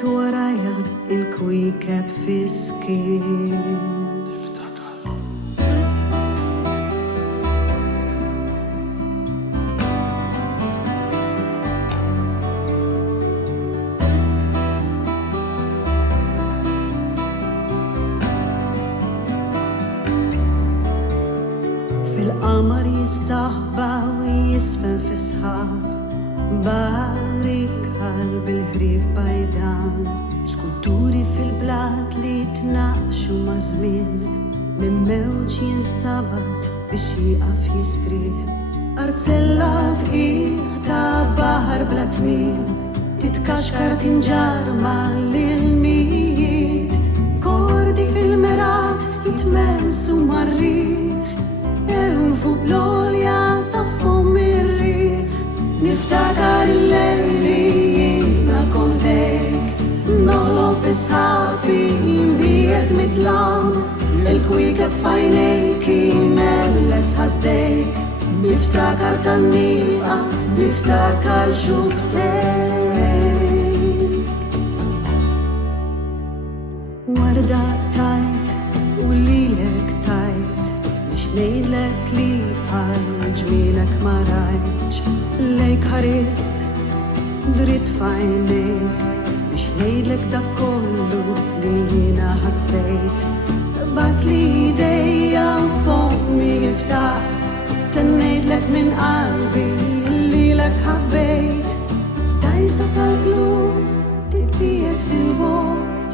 Ħabbet warajja il-kwikeb fiskien. Fil-qamar jistaħba u jisfen fis-sħab, barik bil-ħrif bajdan, skulturi fil-blat li tnaqxu ma' żmien, minn mewġ jinstabat biex jieqaf jistrieħ. Arzella fqiegħ ta' baħar bla tmiem, titkaxkar tinġar mal-ilmijiet, kordi fil-merat jitmensu mar-riħ, fuq bl-olja ta' fum ir-riħ. Niftakar il-lejli jiena kontek, nolom fis-sħabi mbiet mitlam, il-kwikeb f'għajnejk imelles ħaddejk. Niftakar tan-nieqa, niftakar xuftejk. Warda tajt u lilek tajt, biex ngħidlek li bħal ġmienek ma rajtx, lejk ħarist dritt f'għajnejk biex ngħidlek dak kollu li jiena ħassejt. Bat li idejja fuq mi ftaħt, tennejtlek minn qalbi li lek ħabbejt. Dajsa tal-qlub titbiet fil-bord,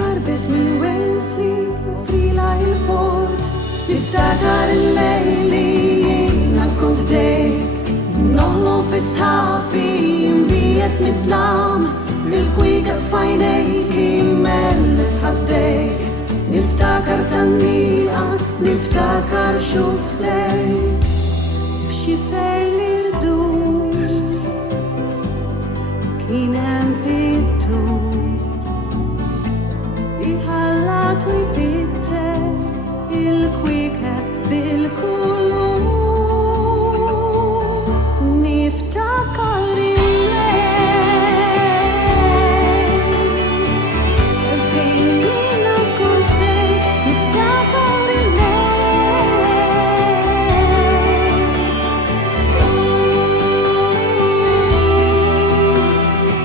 ħarbet mill-wensli u frila il-port. Niftakar il-lejli jiena kont ħdejk, noħlom fis-sħabi mbiet mitlam, il-kwikeb f'għajnejk imelles ħaddejk. Niftakar tan-nieqa, niftakar xuftejk. F'xi fer li rdum kien hemm pittur iħallat u jbitter il-kwikeb bil-kulur. Niftakar il-lejl fejn jiena kont ħdejk, niftakar il-lejl.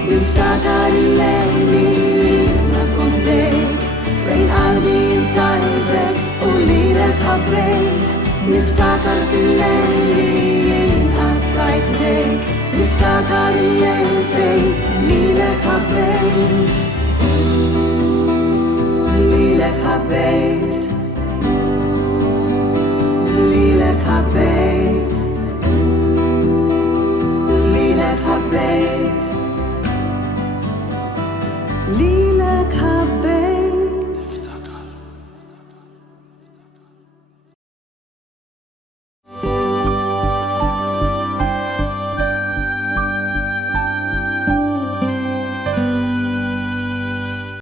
Niftakar il-lejli jiena kont ħdejk, fejn qalbi intajtek u lilek ħabbejt. Niftakar fil-lejli jiena tajt ħdejk, niftakar il-lejl fejn lilek ħabbejt. Lilek ħabbejt, lilek ħabbejt.